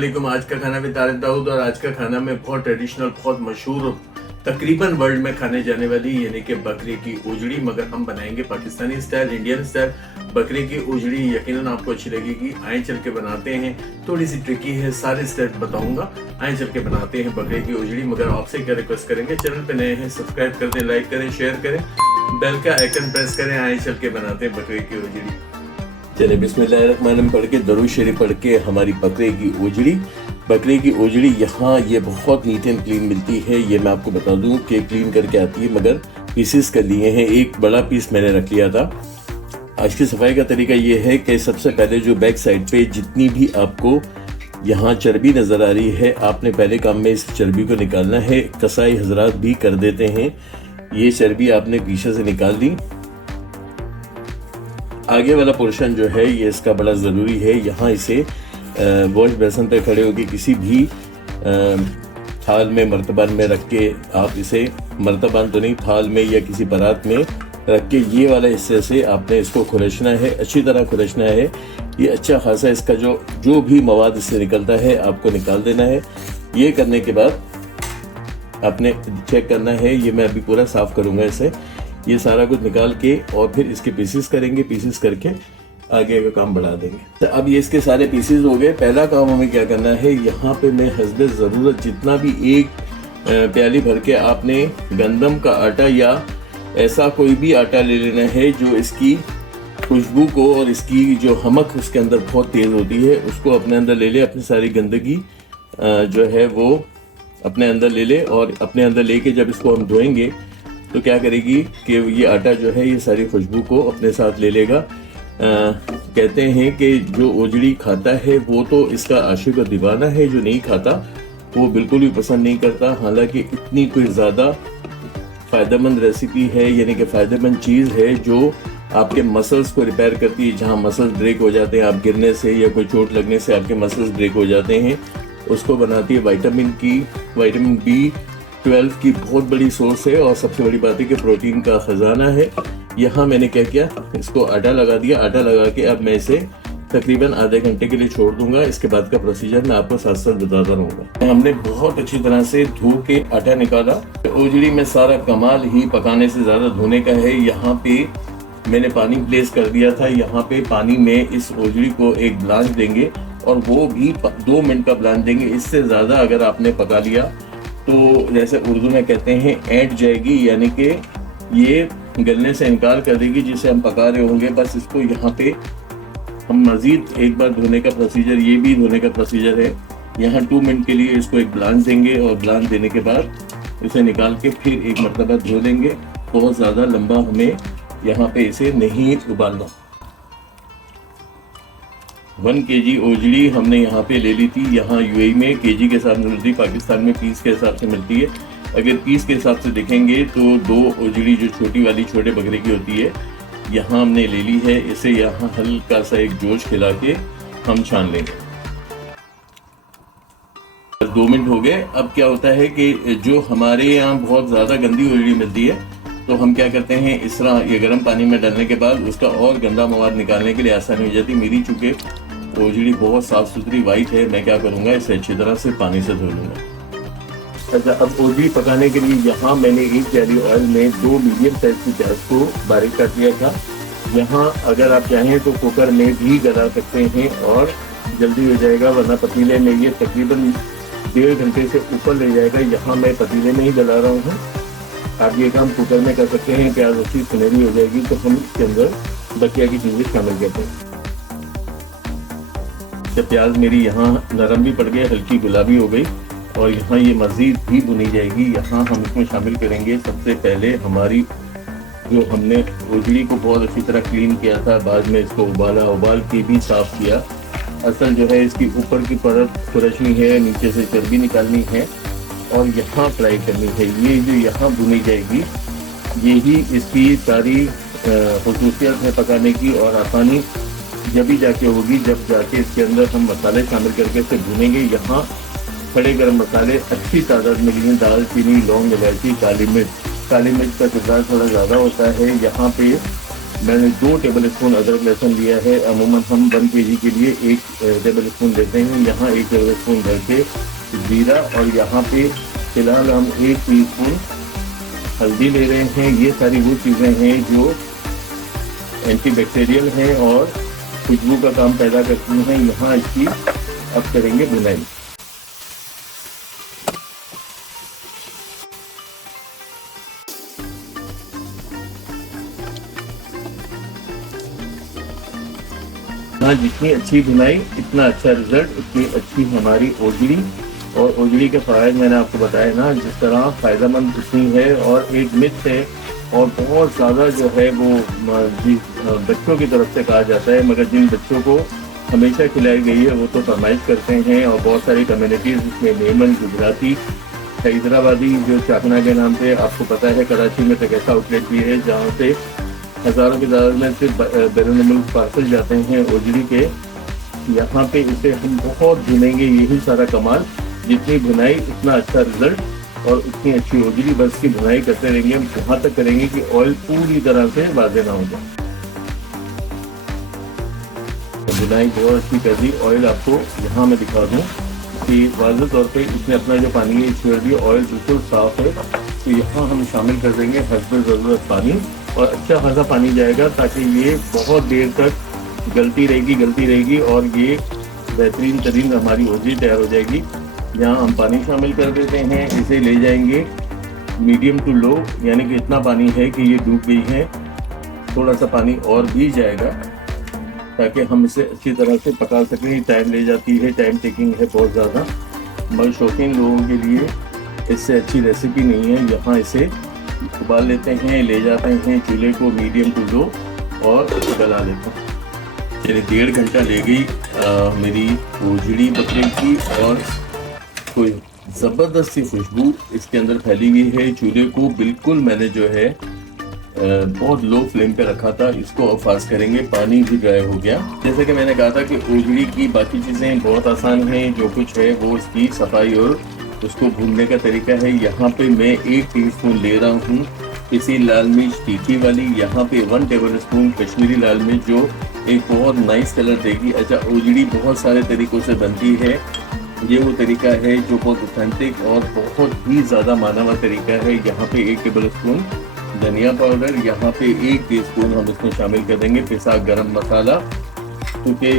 वालेकुम। आज का खाना भी तारिक दाऊद और आज का खाना में बहुत ट्रेडिशनल, बहुत मशहूर, तकरीबन वर्ल्ड में खाने जाने वाली यानी कि बकरे की उजड़ी, मगर हम बनाएंगे पाकिस्तानी स्टाइल, इंडियन स्टाइल। बकरे की उजड़ी यकीनन आपको अच्छी लगेगी। आए चल के बनाते हैं, थोड़ी सी ट्रिकी है, सारे स्टेप बताऊंगा। आए चल के बनाते हैं बकरे की उजड़ी। मगर आपसे क्या रिक्वेस्ट करेंगे, चैनल पे नए हैं सब्सक्राइब कर दें, लाइक करें, शेयर करें, बेल का आइकन प्रेस करें। आए चल के बनाते हैं बकरे की उजड़ी। चले बिस्मिल्लाहिर्रहमानिर्रहीम पढ़ के, दरूद शरीफ पढ़ के हमारी बकरे की उजड़ी यहाँ ये बहुत नीट एंड क्लीन मिलती है। ये मैं आपको बता दूं कि क्लीन करके आती है, मगर पीसेस कर लिए हैं। एक बड़ा पीस मैंने रख लिया था। आज की सफाई का तरीका ये है कि सबसे पहले जो बैक साइड पे जितनी भी आपको यहाँ चर्बी नज़र आ रही है, आपने पहले काम में इस चर्बी को निकालना है। कसाई हजरात भी कर देते हैं। ये चर्बी आपने पीछे से निकाल ली। आगे वाला पोर्शन जो है ये इसका बड़ा ज़रूरी है। यहाँ इसे वॉश बेसन पे खड़े होकर किसी भी थाल में, मर्तबान में रख के, आप इसे मर्तबान तो नहीं, थाल में या किसी परात में रख के ये वाला हिस्से से आपने इसको खुरचना है, अच्छी तरह खुरचना है। ये अच्छा खासा इसका जो भी मवाद इससे निकलता है आपको निकाल देना है। ये करने के बाद आपने चेक करना है, ये मैं अभी पूरा साफ़ करूँगा इसे। ये सारा कुछ निकाल के और फिर इसके पीसेस करेंगे, पीसेस करके आगे का काम बढ़ा देंगे। तो अब ये इसके सारे पीसेस हो गए। पहला काम हमें क्या करना है, यहाँ पे मैं हस्बे ज़रूरत जितना भी एक प्याली भर के आपने गंदम का आटा या ऐसा कोई भी आटा ले लेना है जो इसकी खुशबू को और इसकी जो हमक उसके अंदर बहुत तेज़ होती है, उसको अपने अंदर ले ले। अपनी सारी गंदगी जो है वो अपने अंदर ले ले, और अपने अंदर लेके जब इसको हम धोएंगे तो क्या करेगी कि ये आटा जो है ये सारी खुशबू को अपने साथ ले लेगा। कहते हैं कि जो उजड़ी खाता है वो तो इसका आशिक और दीवाना है, जो नहीं खाता वो बिल्कुल भी पसंद नहीं करता। हालांकि इतनी कोई ज़्यादा फ़ायदेमंद रेसिपी है, यानी कि फ़ायदेमंद चीज़ है जो आपके मसल्स को रिपेयर करती है। जहाँ मसल्स ब्रेक हो जाते हैं आप गिरने से या कोई चोट लगने से, आपके मसल्स ब्रेक हो जाते हैं, उसको बनाती है। विटामिन B12 की बहुत बड़ी सोर्स है, और सबसे बड़ी बात है कि प्रोटीन का ख़जाना है। यहाँ मैंने क्या किया, इसको आटा लगा दिया। आटा लगा के अब मैं इसे तकरीबन आधे घंटे के लिए छोड़ दूंगा। इसके बाद का प्रोसीजर मैं आपको साथ साथ बताता रहूँगा। हमने बहुत अच्छी तरह से धो के आटा निकाला। उजड़ी में सारा कमाल ही पकाने से ज़्यादा धोने का है। यहाँ पे मैंने पानी प्लेस कर दिया था। यहाँ पे पानी में इस उजड़ी को एक ब्लांच देंगे, और वो भी 2 मिनट का ब्लांच देंगे। इससे ज़्यादा अगर आपने पका लिया तो जैसे उर्दू में कहते हैं ऐंठ जाएगी, यानी कि ये गलने से इनकार कर देगी जिसे हम पका रहे होंगे। बस इसको यहाँ पे हम मज़ीद एक बार धोने का प्रोसीजर, ये भी धोने का प्रोसीजर है। यहाँ 2 मिनट के लिए इसको एक ब्लांच देंगे, और ब्लांच देने के बाद इसे निकाल के फिर एक मरतबा धो लेंगे। बहुत ज़्यादा लंबा हमें यहाँ पे इसे नहीं उबालना। 1 kg उजड़ी हमने यहाँ पे ले ली थी। यहाँ UAE में केजी के हिसाब से मिलती है, पाकिस्तान में पीस के हिसाब से मिलती है। अगर पीस के हिसाब से देखेंगे तो 2 उजड़ी जो छोटी वाली छोटे बकरे की होती है यहाँ हमने ले ली है। इसे यहाँ हल्का सा एक जोश खिला के हम छान लेंगे। 2 मिनट हो गए। अब क्या होता है कि जो हमारे यहाँ बहुत ज़्यादा गंदी उजड़ी मिलती है, तो हम क्या करते हैं, इस तरह ये गर्म पानी में डालने के बाद उसका और गंदा मवाद निकालने के लिए आसानी हो जाती। मेरी चूँकि उजड़ी बहुत साफ़ सुथरी वाइट है, मैं क्या करूँगा, इसे अच्छी तरह से पानी से धो लूँगा। अच्छा, अब उजड़ी पकाने के लिए यहाँ मैंने 1 प्याली ऑयल में 2 मीडियम साइज की प्याज को बारीक काट लिया था। यहाँ अगर आप चाहें तो कुकर में भी गला सकते हैं और जल्दी हो जाएगा, वरना पतीले में ये तकरीबन 1.5 घंटे से ऊपर ले जाएगा। यहाँ मैं पतीले में ही गला रहा हूँ। आप ये काम कुकर में कर सकते हैं। प्याज अच्छी सुनहरी हो जाएगी तो हम इसके अंदर बकिया की चीज़ें शामिल करते हैं। जब प्याज मेरी यहाँ नरम भी पड़ गई, हल्की गुलाबी हो गई, और यहाँ ये मज़ीद भी भुनी जाएगी। यहाँ हम इसमें शामिल करेंगे सबसे पहले हमारी जो हमने उजड़ी को बहुत अच्छी तरह क्लीन किया था, बाद में इसको उबाल के भी साफ़ किया। असल जो है इसकी ऊपर की परत खुरचनी है, नीचे से चर्बी निकालनी है और यहाँ फ्राई करनी है। ये जो यहाँ भुनी जाएगी, यही इसकी सारी खसूसियत है पकाने की, और आसानी जब भी जाके होगी जब जाके इसके अंदर हम मसाले शामिल करके इसे भुनेंगे। यहाँ खड़े गरम मसाले अच्छी तादाद में लिए, दालचीनी, लौंग, इलायची, काली मिर्च का किरदार थोड़ा ज़्यादा होता है। यहाँ पे मैंने 2 टेबल स्पून अदरक लहसुन लिया है। अमूमन हम 1 kg के लिए 1 टेबल स्पून लेते हैं, यहाँ 1 टेबल स्पून भर के जीरा, और यहाँ पे फिलहाल हम 1 टीस्पून हल्दी ले रहे हैं। ये सारी वो चीज़ें हैं जो एंटीबैक्टीरियल हैं और खुशबू का काम पैदा करती हैं। यहाँ इसकी अब करेंगे भुनाई। हाँ, जितनी अच्छी भुनाई इतना अच्छा रिजल्ट, उतनी अच्छी हमारी ओजड़ी। और ओजड़ी के फ़ायदे मैंने आपको बताया ना, जिस तरह फ़ायदेमंद कितनी है। और एक मिथ है और बहुत ज़्यादा जो है वो बच्चों की तरफ से कहा जाता है, मगर जिन बच्चों को हमेशा खिलाई गई है वो तो फरमाइश करते हैं। और बहुत सारी कम्युनिटीज़ जिसमें मेमन, गुजराती, हैदराबादी जो चाकना के नाम से आपको पता है, कराची में तक ऐसा आउटलेट भी है जहाँ से हज़ारों की तादाद में सिर्फ बैरून मुल्क पार्सल जाते हैं ओजड़ी के। यहाँ पे इसे हम बहुत भुनेंगे, यही सारा कमाल। जितनी भुनाई उतना अच्छा रिजल्ट और उतनी अच्छी ओजड़ी। बस की भुनाई करते रहेंगे हम, वहाँ तक करेंगे कि ऑयल पूरी तरह से वाज़े ना हो जाए। तो भुनाई बहुत अच्छी कर दी। ऑयल आपको यहाँ मैं दिखा दूँ कि वाज़े तौर पे इसने अपना जो पानी है छोड़ दिया, ऑयल बिल्कुल साफ़ है। तो यहाँ हम शामिल कर देंगे हस्ब ज़रूरत पानी, और अच्छा खासा पानी जाएगा ताकि ये बहुत देर तक गलती रहेगी और ये बेहतरीन तरीन हमारी ओजड़ी तैयार हो जाएगी। यहाँ हम पानी शामिल कर देते हैं। इसे ले जाएंगे मीडियम टू लो, यानी कि इतना पानी है कि ये डूब गई है। थोड़ा सा पानी और भी जाएगा ताकि हम इसे अच्छी तरह से पका सकें। टाइम ले जाती है, टाइम टेकिंग है बहुत ज़्यादा, मगर शौकीन लोगों के लिए इससे अच्छी रेसिपी नहीं है। यहाँ इसे उबाल लेते हैं, ले जाते हैं चूल्हे को मीडियम टू लो और गला लेते हैं। चलिए 1.5 घंटा ले गई मेरी ओजड़ी पकने की, और कोई ज़बरदस्त सी खुशबू इसके अंदर फैली हुई है। चूल्हे को बिल्कुल मैंने जो है बहुत लो फ्लेम पे रखा था। इसको अब फास्ट करेंगे। पानी भी ड्राई हो गया। जैसे कि मैंने कहा था कि ओजड़ी की बाकी चीज़ें बहुत आसान हैं, जो कुछ है वो इसकी सफाई और उसको भूनने का तरीका है। यहाँ पे मैं 1 टीस्पून ले रहा हूँ पिसी लाल मिर्च तीखी वाली। यहाँ पे 1 टेबल स्पून कश्मीरी लाल मिर्च, जो एक बहुत नाइस कलर देगी। अच्छा, ओजड़ी बहुत सारे तरीक़ों से बनती है। ये वो तरीका है जो बहुत ऑथेंटिक और बहुत ही ज़्यादा माना हुआ तरीका है। यहाँ पे 1 टेबल स्पून धनिया पाउडर, यहाँ पे 1 टीस्पून हम इसमें शामिल कर देंगे पिसा गरम मसाला, क्योंकि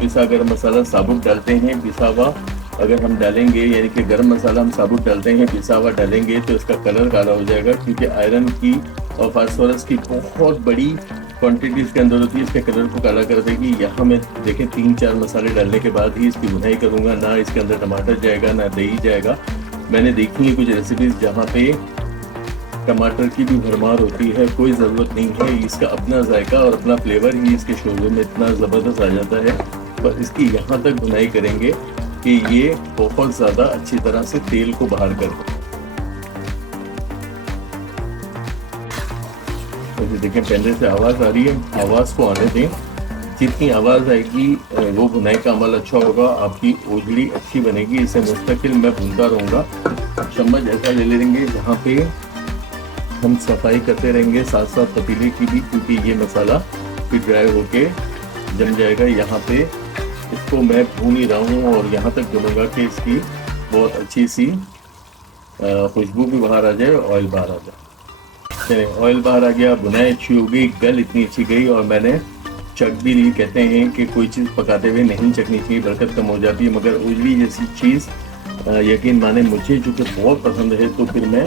पिसा गरम मसाला साबुत डालते हैं। पिसा हुआ अगर हम डालेंगे, यानी कि गरम मसाला हम साबुत डालते हैं, पिसा हुआ डालेंगे तो इसका कलर काला हो जाएगा, क्योंकि आयरन की और फास्फोरस की बहुत बड़ी क्वांटिटी इसके अंदर होती है, इसके कलर को काला कर देगी। यहाँ मैं देखें 3-4 मसाले डालने के बाद ही इसकी भुनाई करूँगा। ना इसके अंदर टमाटर जाएगा, ना दही जाएगा। मैंने देखी है कुछ रेसिपीज़ जहाँ पे टमाटर की भी भरमार होती है, कोई ज़रूरत नहीं है। इसका अपना जायका और अपना फ्लेवर ही इसके शोरबे में इतना ज़बरदस्त आ जाता है। पर इसकी यहाँ तक भुनाई करेंगे कि ये बहुत ज़्यादा अच्छी तरह से तेल को बाहर कर दे। तो देखें पहले से आवाज़ आ रही है, आवाज़ को आने दें। जितनी आवाज़ आएगी वो भुनाई का अमल अच्छा होगा, आपकी ओजड़ी अच्छी बनेगी। इसे मुस्तकिल मैं भूनता रहूँगा। चम्मच ऐसा ले लेंगे जहाँ पे हम सफाई करते रहेंगे साथ साथ पतीले की भी, क्योंकि ये मसाला फिर ड्राई होके जम जाएगा। यहाँ पे इसको मैं भून ही रहा हूँ और यहाँ तक भूनूंगा कि इसकी बहुत अच्छी सी खुशबू भी बाहर आ जाए, ऑयल बाहर आ जाए। चलिए, ऑयल बाहर आ गया, भुनाई अच्छी हो गई, गल इतनी अच्छी गई, और मैंने चख भी ली। कहते हैं कि कोई चीज़ पकाते हुए नहीं चखनी चाहिए, बरकत कम हो जाती है, मगर ओजड़ी जैसी चीज़ यकीन माने मुझे जो कि बहुत पसंद है, तो फिर मैं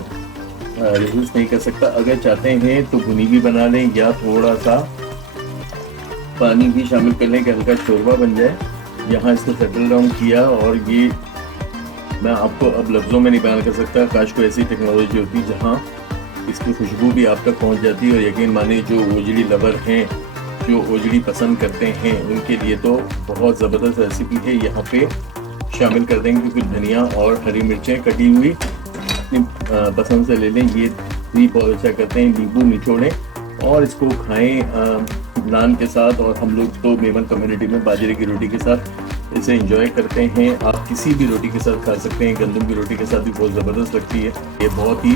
रिफ्यूज़ नहीं कर सकता। अगर चाहते हैं तो भुनी भी बना लें, या थोड़ा सा पानी भी शामिल कर लें कि हल्का शोरबा बन जाए। यहाँ इसको सेटल डाउन किया, और ये मैं आपको अब लफ्ज़ों में नहीं बयान कर सकता। काश को ऐसी टेक्नोलॉजी होती जहाँ इसकी खुशबू भी आप तक पहुँच जाती। और यकीन माने जो ओजड़ी लवर हैं, जो ओजड़ी पसंद करते हैं, उनके लिए तो बहुत ज़बरदस्त रेसिपी है। यहाँ पे शामिल कर देंगे कुछ धनिया और हरी मिर्चें कटी हुई, अपनी पसंद से ले लें। ये भी बहुत अच्छा करते हैं, नींबू निचोड़ें और इसको खाएं नान के साथ। और हम लोग तो मेमन कम्युनिटी में बाजरे की रोटी के साथ इसे एंजॉय करते हैं। आप किसी भी रोटी के साथ खा सकते हैं, गंदम की रोटी के साथ भी बहुत ज़बरदस्त लगती है। ये बहुत ही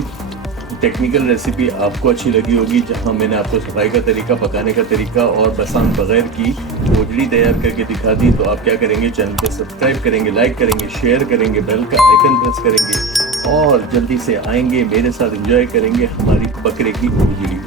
टेक्निकल रेसिपी आपको अच्छी लगी होगी, जहां मैंने आपको सफाई का तरीका, पकाने का तरीका और बरसात बगैर की भोजड़ी तैयार करके दिखा दी। तो आप क्या करेंगे, चैनल को सब्सक्राइब करेंगे, लाइक करेंगे, शेयर करेंगे, बेल का आइकन प्रेस करेंगे और जल्दी से आएंगे मेरे साथ एंजॉय करेंगे हमारी बकरे की भोजड़ी।